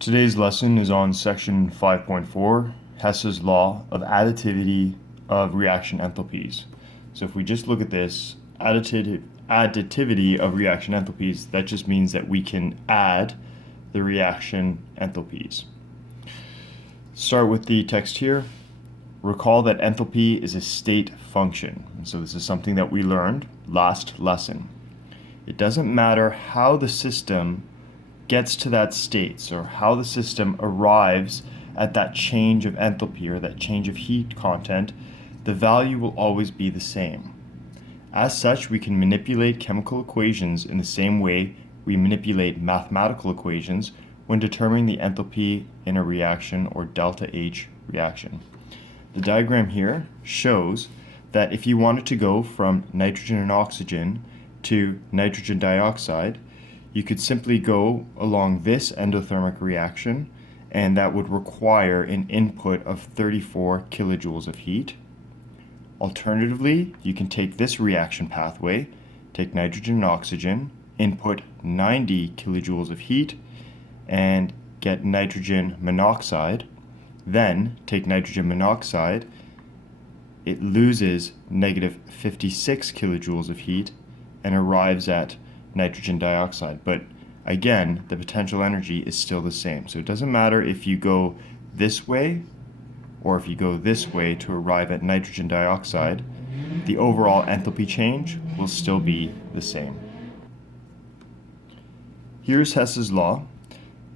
Today's lesson is on section 5.4, Hess's Law of Additivity of Reaction Enthalpies. So if we just look at this, additivity of reaction enthalpies, that just means that we can add the reaction enthalpies. Start with the text here. Recall that enthalpy is a state function. So this is something that we learned last lesson. It doesn't matter how the system gets to that state, or how the system arrives at that change of enthalpy or that change of heat content, the value will always be the same. As such, we can manipulate chemical equations in the same way we manipulate mathematical equations when determining the enthalpy in a reaction or delta H reaction. The diagram here shows that if you wanted to go from nitrogen and oxygen to nitrogen dioxide, you could simply go along this endothermic reaction, and that would require an input of 34 kilojoules of heat. Alternatively, you can take this reaction pathway, take nitrogen and oxygen, input 90 kilojoules of heat, and get nitrogen monoxide. Then take nitrogen monoxide, it loses negative 56 kilojoules of heat and arrives at nitrogen dioxide. But again, the potential energy is still the same. So it doesn't matter if you go this way or if you go this way to arrive at nitrogen dioxide, the overall enthalpy change will still be the same. Here's Hess's law.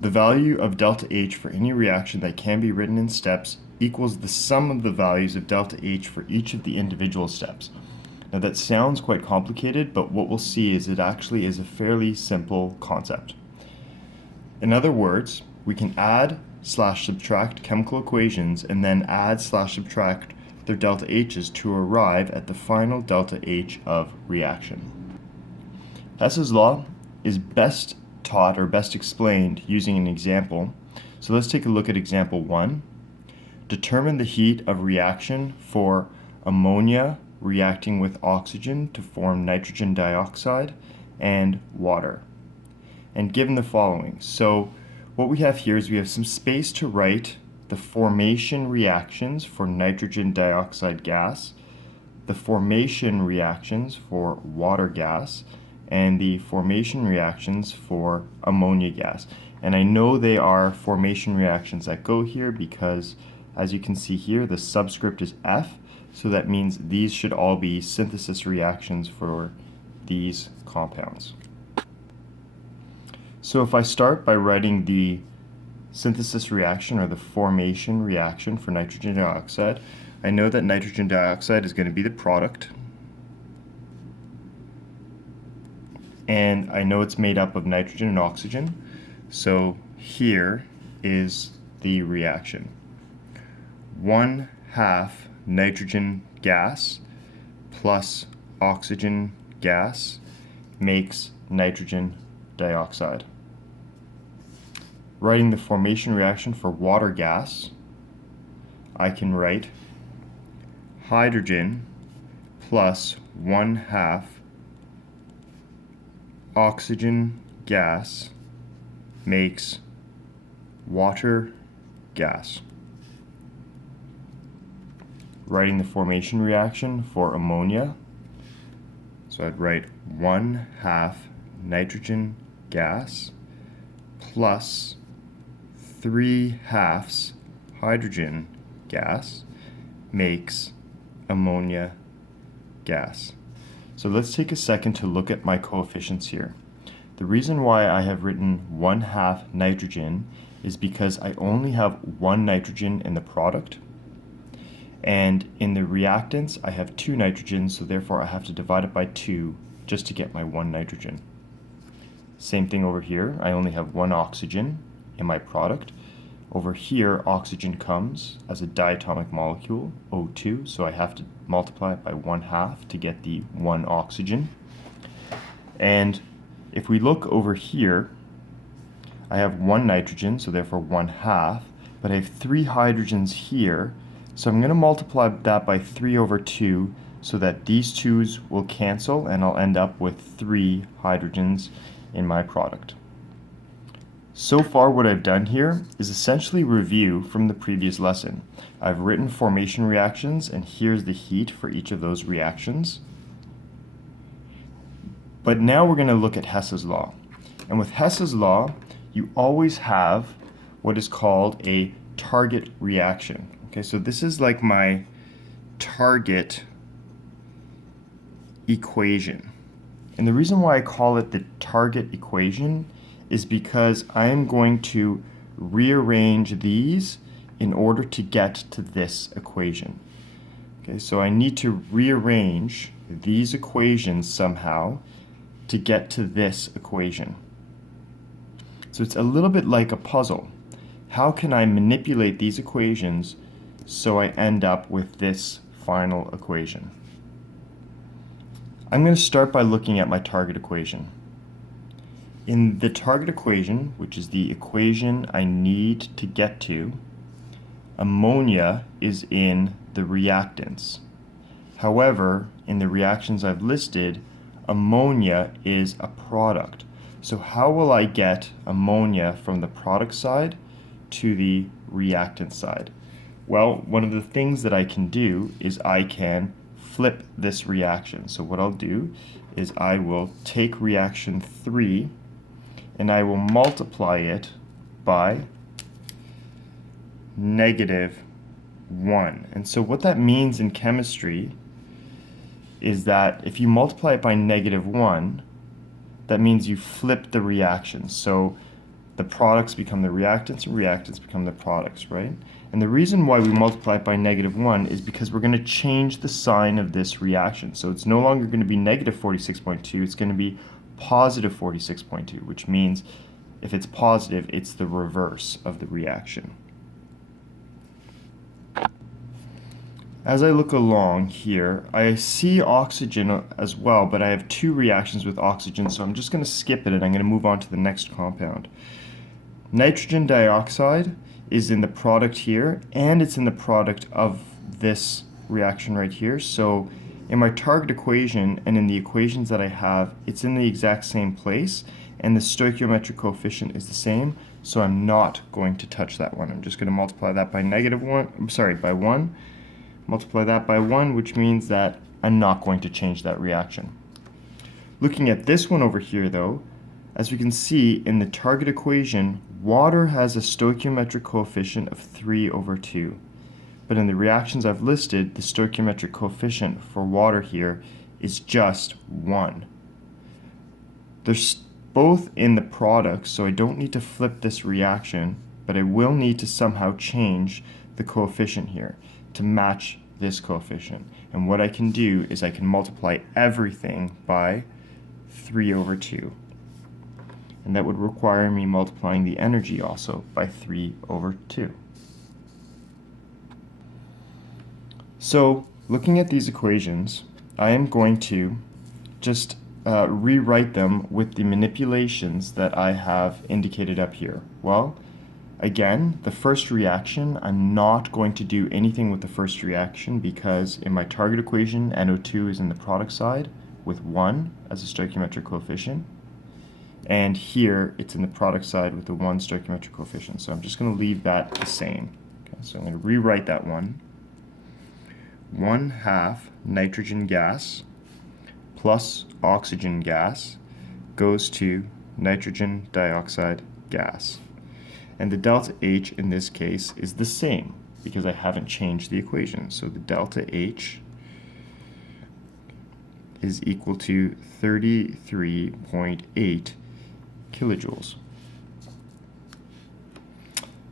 The value of delta H for any reaction that can be written in steps equals the sum of the values of delta H for each of the individual steps. Now that sounds quite complicated, but what we'll see is it actually is a fairly simple concept. In other words, we can add/subtract chemical equations and then add/subtract their delta H's to arrive at the final delta H of reaction. Hess's law is best taught or best explained using an example. So let's take a look at example 1. Determine the heat of reaction for ammonia reacting with oxygen to form nitrogen dioxide and water. And given the following. So what we have here is we have some space to write the formation reactions for nitrogen dioxide gas, the formation reactions for water gas, and the formation reactions for ammonia gas. And I know they are formation reactions that go here because, as you can see here, the subscript is F, so that means these should all be synthesis reactions for these compounds. So if I start by writing the synthesis reaction or the formation reaction for nitrogen dioxide, I know that nitrogen dioxide is going to be the product, and I know it's made up of nitrogen and oxygen. So here is the reaction. 1/2 nitrogen gas plus oxygen gas makes nitrogen dioxide. Writing the formation reaction for water gas, I can write hydrogen plus 1/2 oxygen gas makes water gas. Writing the formation reaction for ammonia, so I'd write 1/2 nitrogen gas plus 3/2 hydrogen gas makes ammonia gas. So let's take a second to look at my coefficients here. The reason why I have written 1/2 nitrogen is because I only have one nitrogen in the product, and in the reactants I have 2 nitrogens, so therefore I have to divide it by 2 just to get my 1 nitrogen. Same thing over here, I only have 1 oxygen in my product. Over here, oxygen comes as a diatomic molecule, O2, so I have to multiply it by 1/2 to get the 1 oxygen. And if we look over here, I have 1 nitrogen, so therefore 1/2, but I have 3 hydrogens here, so I'm going to multiply that by 3/2 so that these 2's will cancel and I'll end up with 3 hydrogens in my product. So far what I've done here is essentially review from the previous lesson. I've written formation reactions, and here's the heat for each of those reactions. But now we're going to look at Hess's law. And with Hess's law, you always have what is called a target reaction. Okay, so this is like my target equation. And the reason why I call it the target equation is because I am going to rearrange these in order to get to this equation. Okay, so I need to rearrange these equations somehow to get to this equation. So it's a little bit like a puzzle. How can I manipulate these equations so I end up with this final equation? I'm going to start by looking at my target equation. In the target equation, which is the equation I need to get to, ammonia is in the reactants. However, in the reactions I've listed, ammonia is a product. So how will I get ammonia from the product side to the reactant side? Well, one of the things that I can do is I can flip this reaction. So what I'll do is I will take reaction 3 and I will multiply it by -1. And so what that means in chemistry is that if you multiply it by -1, that means you flip the reaction. So the products become the reactants and reactants become the products, right? And the reason why we multiply it by -1 is because we're going to change the sign of this reaction. So it's no longer going to be -46.2, it's going to be +46.2, which means if it's positive, it's the reverse of the reaction. As I look along here, I see oxygen as well, but I have 2 reactions with oxygen, so I'm just going to skip it and I'm going to move on to the next compound. Nitrogen dioxide is in the product here, and it's in the product of this reaction right here. So in my target equation and in the equations that I have, it's in the exact same place, and the stoichiometric coefficient is the same, so I'm not going to touch that one. I'm just going to multiply that by by 1. Multiply that by 1, which means that I'm not going to change that reaction. Looking at this one over here, though, as we can see in the target equation, water has a stoichiometric coefficient of 3/2. But in the reactions I've listed, the stoichiometric coefficient for water here is just 1. They're both in the product, so I don't need to flip this reaction, but I will need to somehow change the coefficient here to match this coefficient. And what I can do is I can multiply everything by 3/2. And that would require me multiplying the energy also by 3/2. So, looking at these equations, I am going to just rewrite them with the manipulations that I have indicated up here. Well, again, the first reaction, I'm not going to do anything with the first reaction because in my target equation, NO2 is in the product side with 1 as a stoichiometric coefficient. And here, it's in the product side with the 1 stoichiometric coefficient. So I'm just going to leave that the same. Okay, so I'm going to rewrite that one. 1/2 nitrogen gas plus oxygen gas goes to nitrogen dioxide gas. And the delta H in this case is the same because I haven't changed the equation. So the delta H is equal to 33.8 kilojoules.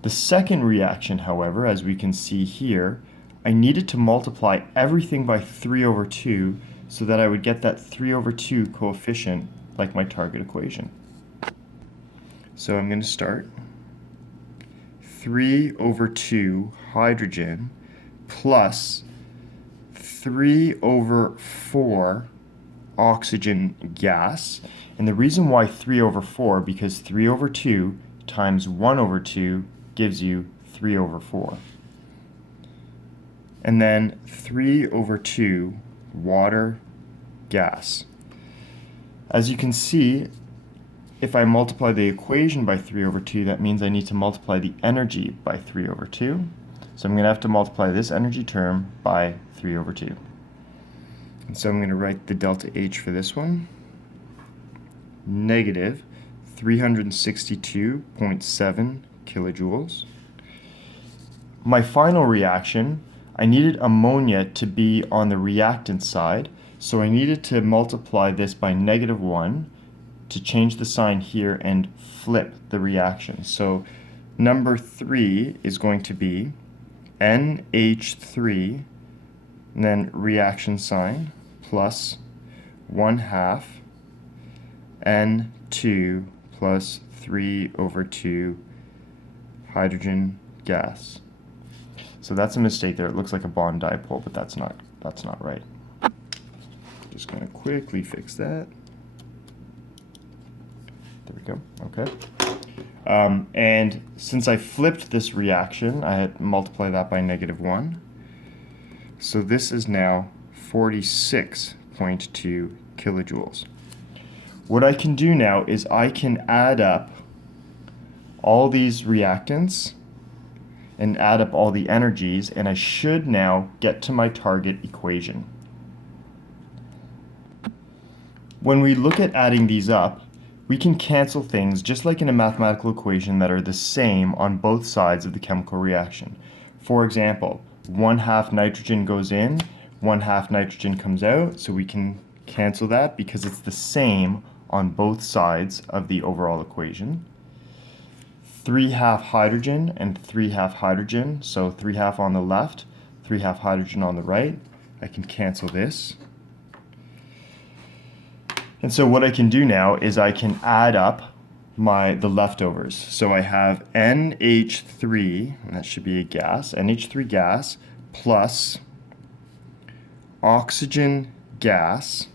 The second reaction, however, as we can see here, I needed to multiply everything by 3/2 so that I would get that 3/2 coefficient like my target equation. So I'm going to start 3/2 hydrogen plus 3/4 oxygen gas. And the reason why 3/4, because 3/2 times 1/2 gives you 3/4. And then 3/2 water gas. As you can see, if I multiply the equation by 3 over 2, that means I need to multiply the energy by 3 over 2. So I'm going to have to multiply this energy term by 3 over 2. And so I'm going to write the delta H for this one. Negative 362.7 kilojoules. My final reaction, I needed ammonia to be on the reactant side, so I needed to multiply this by -1 to change the sign here and flip the reaction. So number 3 is going to be NH3, and then reaction sign, plus 1/2 N2 plus 3 over 2 hydrogen gas. So that's a mistake there. It looks like a bond dipole, but that's not right. Just going to quickly fix that. There we go. Okay. And since I flipped this reaction, I had multiplied that by -1. So this is now 46.2 kilojoules. What I can do now is I can add up all these reactants and add up all the energies, and I should now get to my target equation. When we look at adding these up, we can cancel things just like in a mathematical equation that are the same on both sides of the chemical reaction. For example, 1/2 nitrogen goes in, 1/2 nitrogen comes out, so we can cancel that because it's the same on both sides of the overall equation. 3/2 hydrogen and 3/2 hydrogen, so 3/2 on the left, 3/2 hydrogen on the right. I can cancel this. And so what I can do now is I can add up the leftovers. So I have NH3, and that should be a gas, NH3 gas plus oxygen gas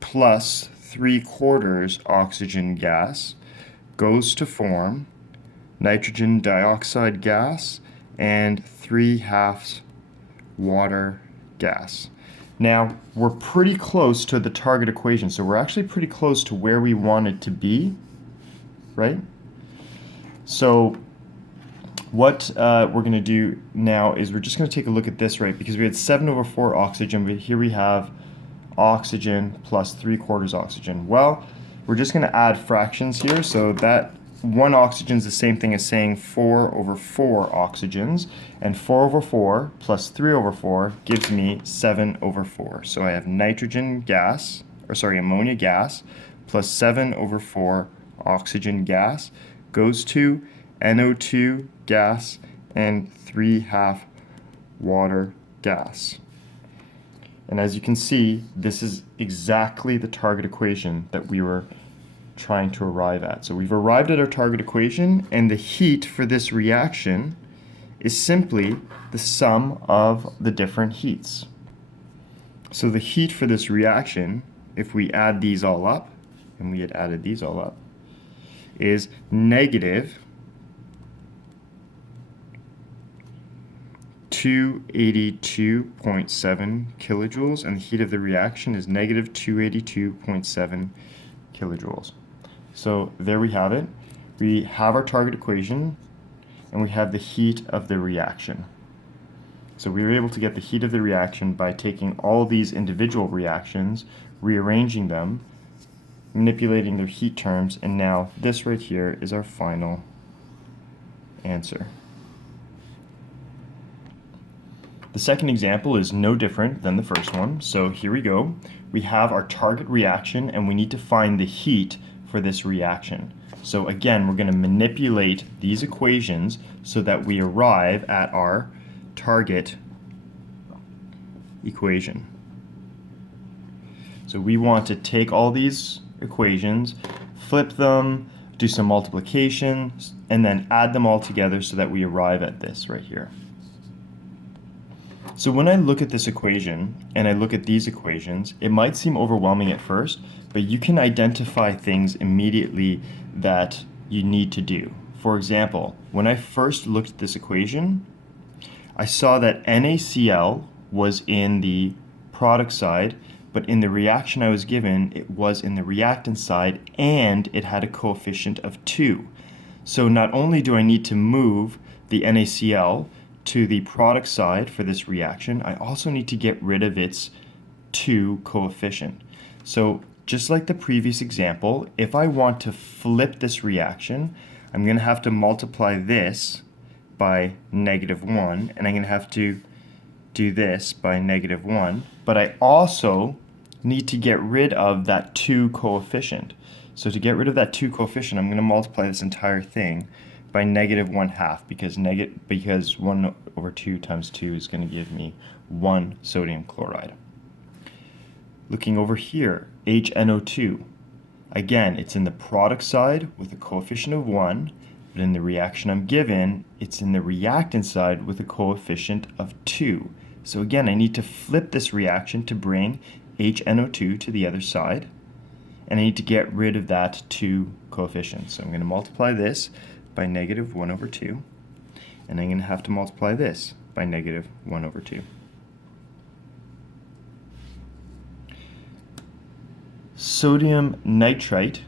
plus 3/4 oxygen gas goes to form nitrogen dioxide gas and 3/2 water gas. Now, we're pretty close to the target equation, so we're actually pretty close to where we want it to be, right? So what we're going to do now is we're just going to take a look at this, right? Because we had 7/4 oxygen, but here we have oxygen plus 3/4 oxygen. Well, we're just going to add fractions here, so that one oxygen is the same thing as saying 4/4 oxygens, and 4/4 plus 3/4 gives me 7/4. So I have nitrogen gas, ammonia gas, plus 7/4 oxygen gas goes to NO2 gas and 3/2 water gas. And as you can see, this is exactly the target equation that we were trying to arrive at. So we've arrived at our target equation, and the heat for this reaction is simply the sum of the different heats. So the heat for this reaction, if we add these all up, and we had added these all up, is negative 282.7 kilojoules, and the heat of the reaction is negative 282.7 kilojoules. So there we have it. We have our target equation, and we have the heat of the reaction. So we were able to get the heat of the reaction by taking all these individual reactions, rearranging them, manipulating their heat terms, and now this right here is our final answer. The second example is no different than the first one. So here we go. We have our target reaction, and we need to find the heat for this reaction. So again, we're going to manipulate these equations so that we arrive at our target equation. So we want to take all these equations, flip them, do some multiplication, and then add them all together so that we arrive at this right here. So when I look at this equation and I look at these equations, it might seem overwhelming at first, but you can identify things immediately that you need to do. For example, when I first looked at this equation, I saw that NaCl was in the product side, but in the reaction I was given, it was in the reactant side and it had a coefficient of 2. So not only do I need to move the NaCl to the product side for this reaction, I also need to get rid of its 2 coefficient. So just like the previous example, if I want to flip this reaction, I'm going to have to multiply this by -1, and I'm going to have to do this by -1, but I also need to get rid of that 2 coefficient. So to get rid of that 2 coefficient, I'm going to multiply this entire thing by -1/2 because 1 over 2 times 2 is going to give me 1 sodium chloride. Looking over here, HNO2. Again, it's in the product side with a coefficient of 1, but in the reaction I'm given, it's in the reactant side with a coefficient of 2. So again, I need to flip this reaction to bring HNO2 to the other side, and I need to get rid of that 2 coefficient. So I'm going to multiply this by -1 over 2, and I'm going to have to multiply this by -1 over 2. Sodium nitrite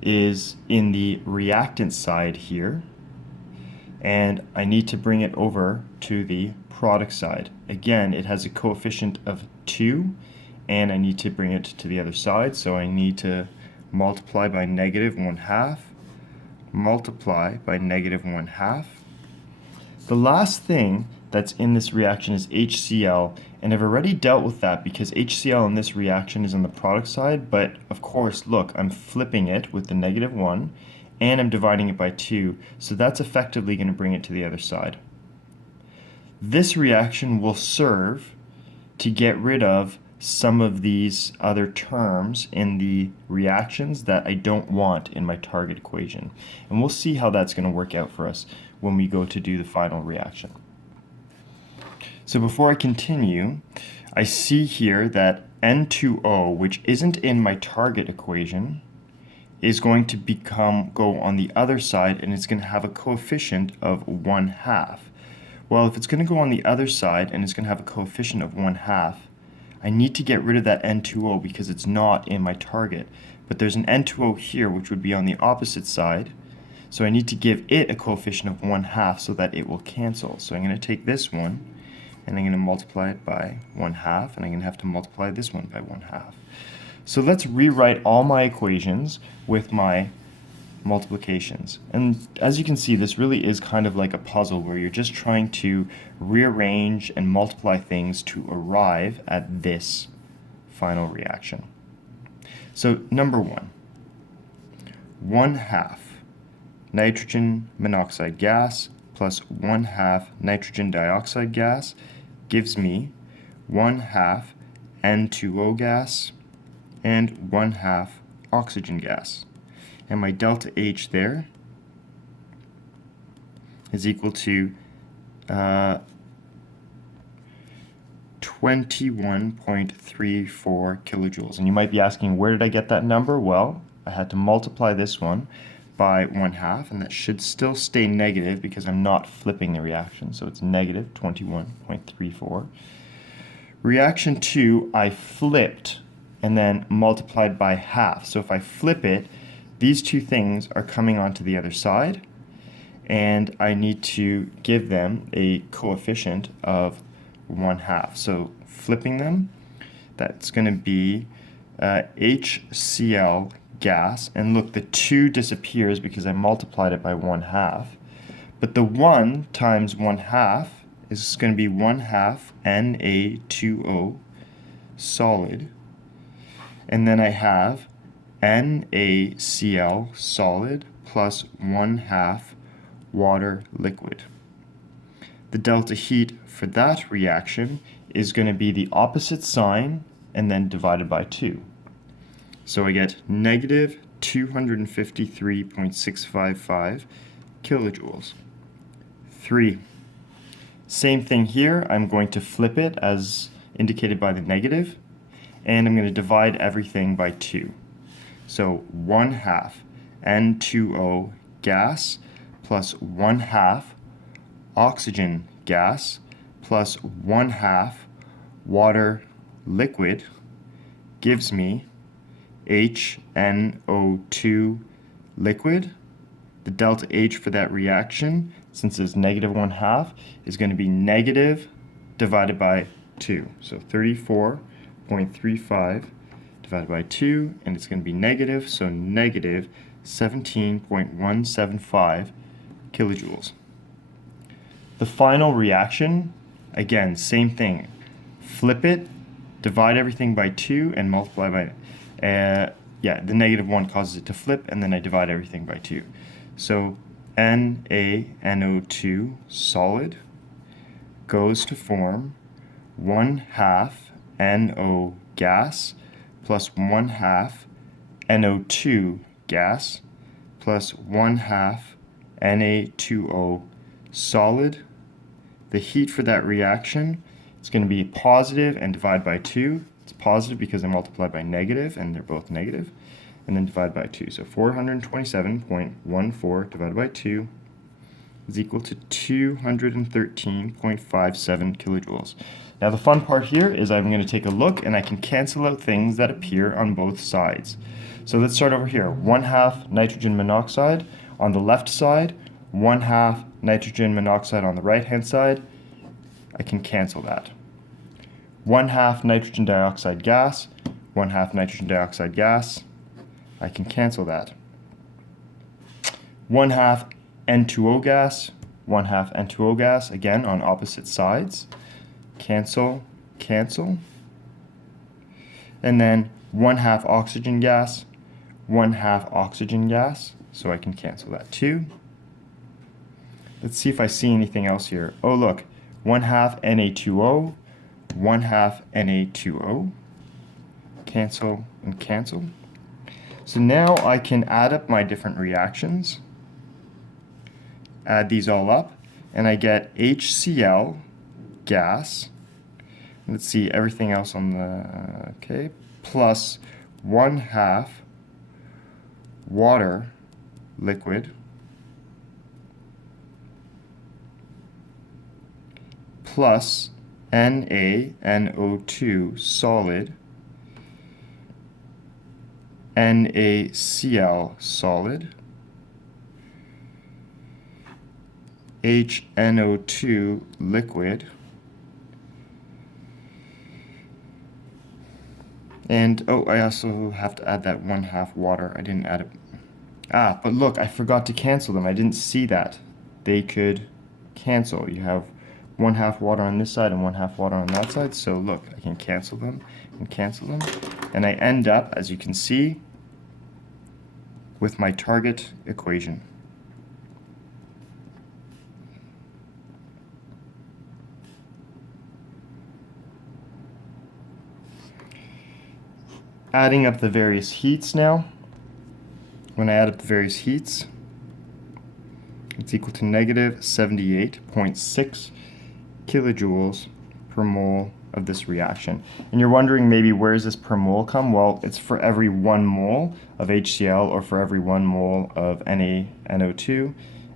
is in the reactant side here, and I need to bring it over to the product side. Again, it has a coefficient of 2, and I need to bring it to the other side, so I need to multiply by -1/2, multiply by -1/2. The last thing that's in this reaction is HCl, and I've already dealt with that because HCl in this reaction is on the product side, but of course, look, I'm flipping it with the -1, and I'm dividing it by 2, so that's effectively going to bring it to the other side. This reaction will serve to get rid of some of these other terms in the reactions that I don't want in my target equation. And we'll see how that's going to work out for us when we go to do the final reaction. So before I continue, I see here that N2O, which isn't in my target equation, is going to go on the other side, and it's going to have a coefficient of 1/2. Well, if it's going to go on the other side and it's going to have a coefficient of 1/2, I need to get rid of that N2O because it's not in my target. But there's an N2O here which would be on the opposite side, so I need to give it a coefficient of 1/2 so that it will cancel. So I'm going to take this one and I'm going to multiply it by 1/2, and I'm going to have to multiply this one by 1/2. So let's rewrite all my equations with my multiplications. And as you can see, this really is kind of like a puzzle where you're just trying to rearrange and multiply things to arrive at this final reaction. So number 1/2 nitrogen monoxide gas plus 1/2 nitrogen dioxide gas gives me 1/2 N2O gas and 1/2 oxygen gas. And my delta H there is equal to 21.34 kilojoules. And you might be asking, where did I get that number? Well, I had to multiply this one by 1/2, and that should still stay negative because I'm not flipping the reaction. So it's negative 21.34. Reaction 2, I flipped and then multiplied by 1/2. So if I flip it, these two things are coming onto the other side, and I need to give them a coefficient of 1/2. So flipping them, that's going to be HCl gas, and look, the 2 disappears because I multiplied it by 1/2, but the 1 times 1/2 is going to be 1/2 Na2O solid, and then I have NaCl solid plus 1/2 water liquid. The delta heat for that reaction is going to be the opposite sign and then divided by 2. So I get negative 253.655 kilojoules. 3. Same thing here. I'm going to flip it as indicated by the negative, and I'm going to divide everything by 2. So 1/2 N2O gas plus 1/2 oxygen gas plus 1/2 water liquid gives me HNO2 liquid. The delta H for that reaction, since it's negative 1/2, is going to be negative divided by 2. So 34.35 divided by 2, and it's going to be negative, so negative 17.175 kilojoules. The final reaction, again, same thing. Flip it, divide everything by 2, and multiply by, the negative 1 causes it to flip, and then I divide everything by 2. So NaNO2 solid goes to form 1/2 NO gas plus 1/2 NO2 gas plus 1/2 Na2O solid. The heat for that reaction is going to be positive and divide by 2. It's positive because I multiply by negative, and they're both negative, and then divide by 2. So 427.14 divided by 2 is equal to 213.57 kilojoules. Now the fun part here is I'm going to take a look and I can cancel out things that appear on both sides. So let's start over here. 1/2 nitrogen monoxide on the left side, 1/2 nitrogen monoxide on the right hand side. I can cancel that. 1/2 nitrogen dioxide gas, 1/2 nitrogen dioxide gas. I can cancel that. 1/2 N2O gas, 1/2 N2O gas, again on opposite sides. Cancel, cancel. And then 1/2 oxygen gas, 1/2 oxygen gas, so I can cancel that too. Let's see if I see anything else here. Oh look, 1/2 Na2O, 1/2 Na2O. Cancel and cancel. So now I can add up my different reactions, add these all up, and I get HCl gas. Let's see everything else on the, okay, plus 1/2 water liquid plus NaNO2 solid, NaCl solid, HNO2 liquid, and oh, I also have to add that 1/2 water. I didn't add it. But look, I forgot to cancel them. I didn't see that. They could cancel. You have 1/2 water on this side and 1/2 water on that side. So look, I can cancel them and cancel them. And I end up, as you can see, with my target equation. Adding up the various heats now. When I add up the various heats, it's equal to negative 78.6 kilojoules per mole of this reaction. And you're wondering maybe where does this per mole come? Well, it's for every 1 mole of HCl or for every 1 mole of NaNO2,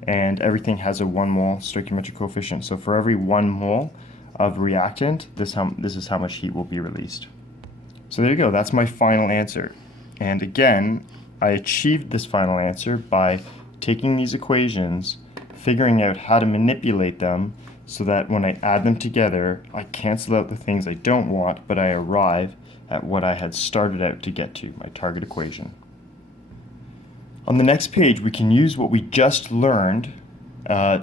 and everything has a 1 mole stoichiometric coefficient. So for every 1 mole of reactant, this is how much heat will be released. So there you go, that's my final answer. And again, I achieved this final answer by taking these equations, figuring out how to manipulate them so that when I add them together, I cancel out the things I don't want, but I arrive at what I had started out to get to, my target equation. On the next page, we can use what we just learned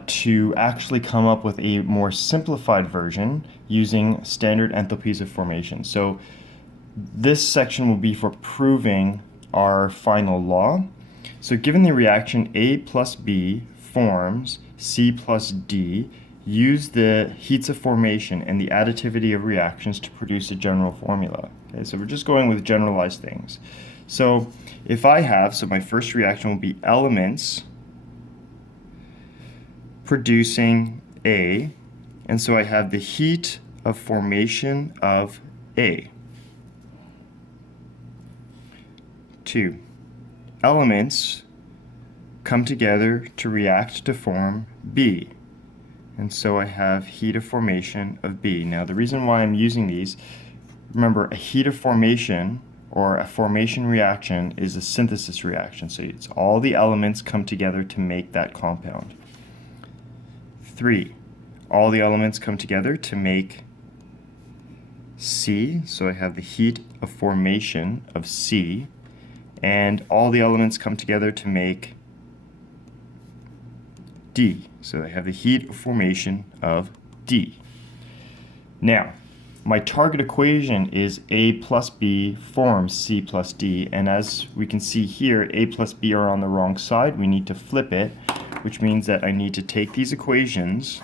to actually come up with a more simplified version using standard enthalpies of formation. So this section will be for proving our final law. So given the reaction A plus B forms C plus D, use the heats of formation and the additivity of reactions to produce a general formula. Okay, so we're just going with generalized things. So if I have, so my first reaction will be elements producing A, and so I have the heat of formation of A. 2. Elements come together to react to form B. And so I have heat of formation of B. Now the reason why I'm using these, remember a heat of formation or a formation reaction is a synthesis reaction. So it's all the elements come together to make that compound. 3, all the elements come together to make C. So I have the heat of formation of C. And all the elements come together to make D. So I have the heat of formation of D. Now, my target equation is A plus B forms C plus D, and as we can see here, A plus B are on the wrong side. We need to flip it, which means that I need to take these equations,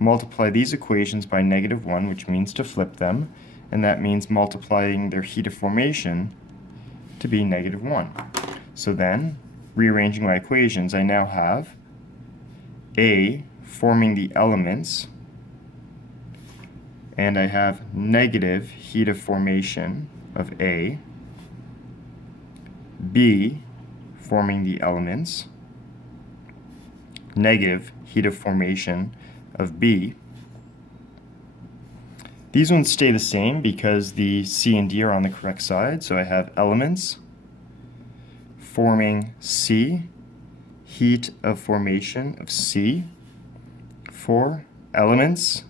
multiply these equations by -1, which means to flip them, and that means multiplying their heat of formation to be -1. So then, rearranging my equations, I now have A forming the elements, and I have negative heat of formation of A, B forming the elements, negative heat of formation of B. These ones stay the same because the C and D are on the correct side, so I have elements forming C, heat of formation of C, 4 elements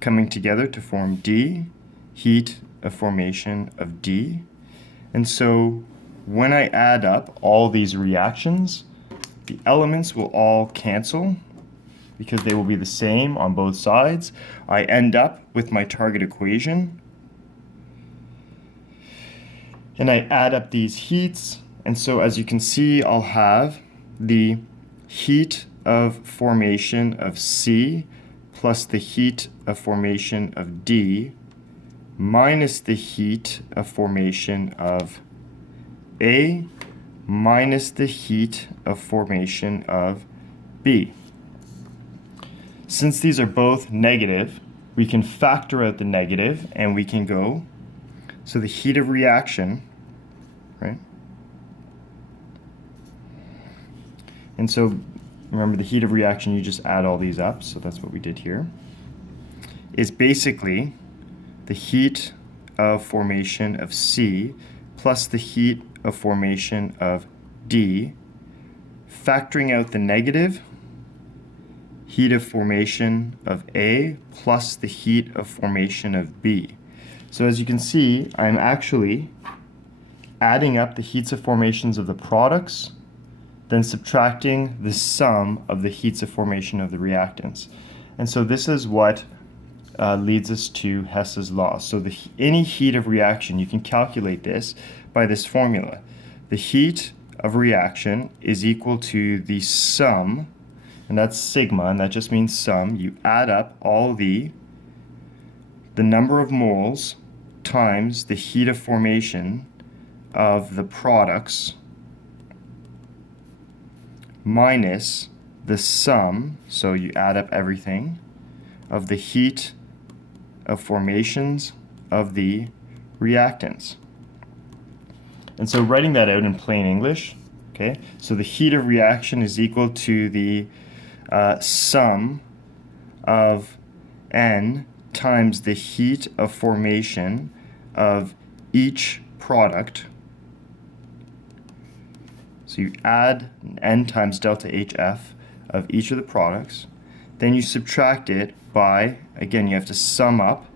coming together to form D, heat of formation of D. And so when I add up all these reactions, the elements will all cancel because they will be the same on both sides. I end up with my target equation, and I add up these heats, and so as you can see, I'll have the heat of formation of C plus the heat of formation of D minus the heat of formation of A minus the heat of formation of B. Since these are both negative, we can factor out the negative and we can go, so the heat of reaction, right? And so remember, the heat of reaction, you just add all these up, so that's what we did here, is basically the heat of formation of C plus the heat of formation of D, factoring out the negative, heat of formation of A plus the heat of formation of B. So as you can see, I'm actually adding up the heats of formations of the products, then subtracting the sum of the heats of formation of the reactants. And so this is what leads us to Hess's law. So any heat of reaction, you can calculate this by this formula. The heat of reaction is equal to the sum, and that's sigma, and that just means sum. You add up all the number of moles times the heat of formation of the products minus the sum, so you add up everything, of the heat of formations of the reactants. And so writing that out in plain English, okay, so the heat of reaction is equal to the sum of N times the heat of formation of each product. So you add N times delta HF of each of the products. Then you subtract it by, again, you have to sum up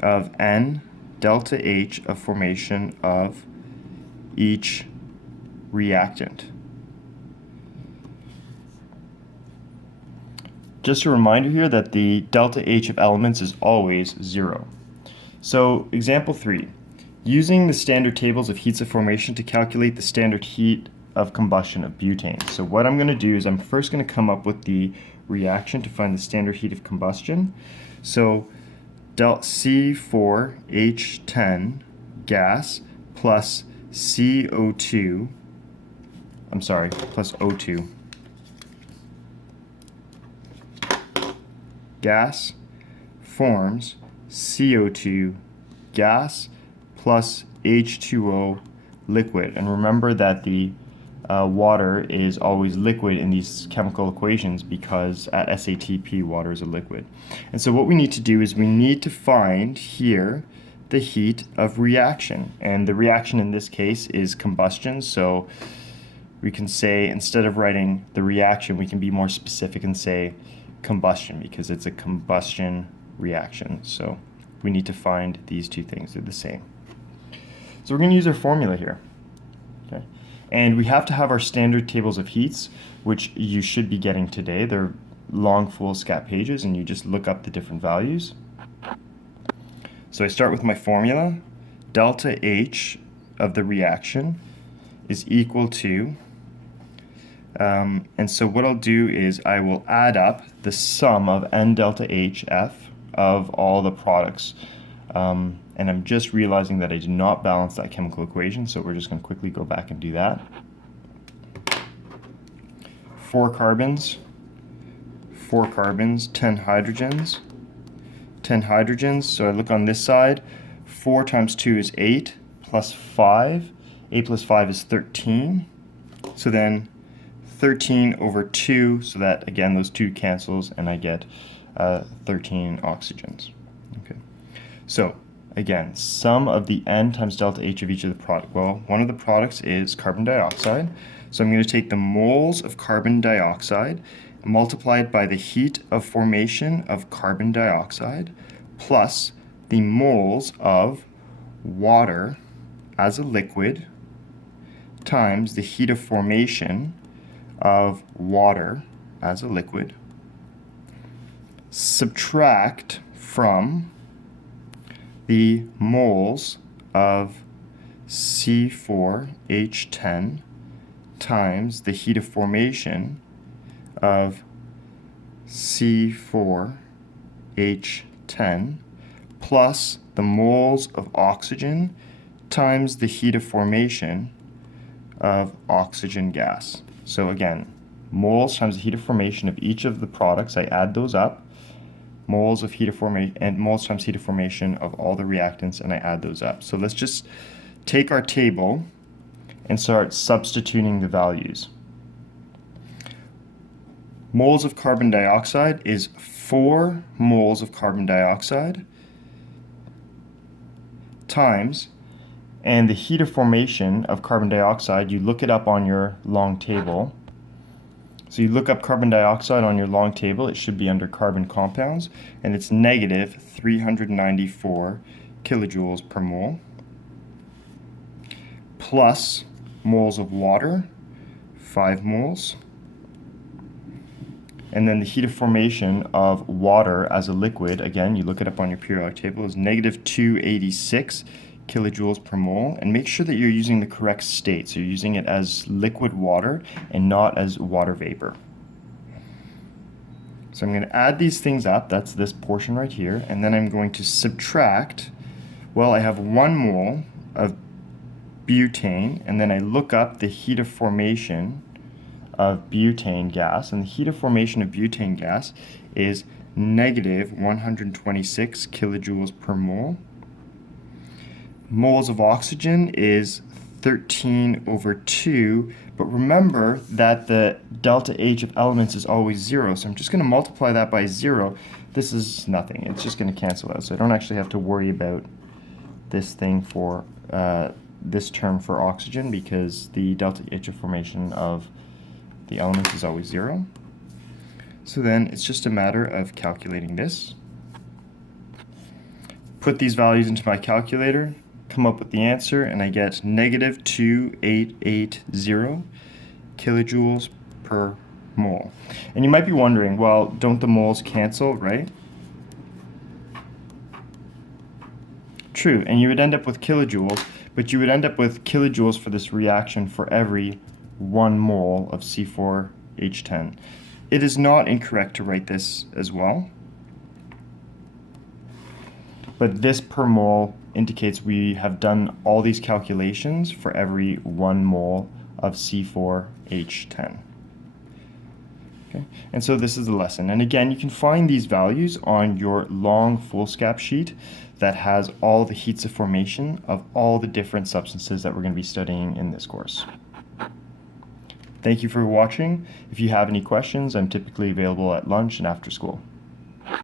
of N delta H of formation of each reactant. Just a reminder here that the delta H of elements is always 0. So example 3. Using the standard tables of heats of formation to calculate the standard heat of combustion of butane. So what I'm going to do is I'm first going to come up with the reaction to find the standard heat of combustion. So C4H10 gas plus CO2, plus O2 gas forms CO2 gas plus H2O liquid. And remember that the water is always liquid in these chemical equations because at SATP water is a liquid. And so what we need to do is we need to find here the heat of reaction. And the reaction in this case is combustion, so we can say, instead of writing the reaction, we can be more specific and say combustion, because it's a combustion reaction. So we need to find these two things. They're the same. So we're going to use our formula here. Okay? And we have to have our standard tables of heats, which you should be getting today. They're long foolscap pages, and you just look up the different values. So I start with my formula. Delta H of the reaction is equal to, and so what I'll do is I will add up the sum of N delta HF of all the products. And I'm just realizing that I did not balance that chemical equation, so we're just going to quickly go back and do that. 4 carbons, 10 hydrogens, 10 hydrogens. So I look on this side, 4 times 2 is 8, plus 5. 8 plus 5 is 13. So then 13 over 2, so that, again, those 2 cancels, and I get 13 oxygens. Okay. So, again, sum of the N times delta H of each of the product. Well, one of the products is carbon dioxide. So I'm going to take the moles of carbon dioxide multiplied by the heat of formation of carbon dioxide plus the moles of water as a liquid times the heat of formation of water as a liquid, subtract from the moles of C4H10 times the heat of formation of C4H10 plus the moles of oxygen times the heat of formation of oxygen gas. So again, moles times the heat of formation of each of the products, I add those up. Moles of heat of formation and moles times heat of formation of all the reactants, and I add those up. So let's just take our table and start substituting the values. Moles of carbon dioxide is 4 moles of carbon dioxide times, and the heat of formation of carbon dioxide, you look it up on your long table. So you look up carbon dioxide on your long table, it should be under carbon compounds, and it's negative 394 kilojoules per mole, plus moles of water, 5 moles, and then the heat of formation of water as a liquid, again, you look it up on your periodic table, is negative 286 kilojoules per mole, and make sure that you're using the correct state. So you're using it as liquid water and not as water vapor. So I'm going to add these things up, that's this portion right here, and then I'm going to subtract, well, I have 1 mole of butane, and then I look up the heat of formation of butane gas, and the heat of formation of butane gas is negative 126 kilojoules per mole. Moles of oxygen is 13 over 2, but remember that the delta H of elements is always 0, so I'm just going to multiply that by 0. This is nothing, it's just going to cancel out, so I don't actually have to worry about this thing for this term for oxygen, because the delta H of formation of the element is always 0. So then it's just a matter of calculating this. Put these values into my calculator, come up with the answer, and I get negative 2880 kilojoules per mole. And you might be wondering, well, don't the moles cancel, right? True, and you would end up with kilojoules, but you would end up with kilojoules for this reaction for every 1 mole of C4H10. It is not incorrect to write this as well, but this per mole indicates we have done all these calculations for every 1 mole of C4H10. Okay, and so this is the lesson. And again, you can find these values on your long foolscap sheet that has all the heats of formation of all the different substances that we're going to be studying in this course. Thank you for watching. If you have any questions, I'm typically available at lunch and after school.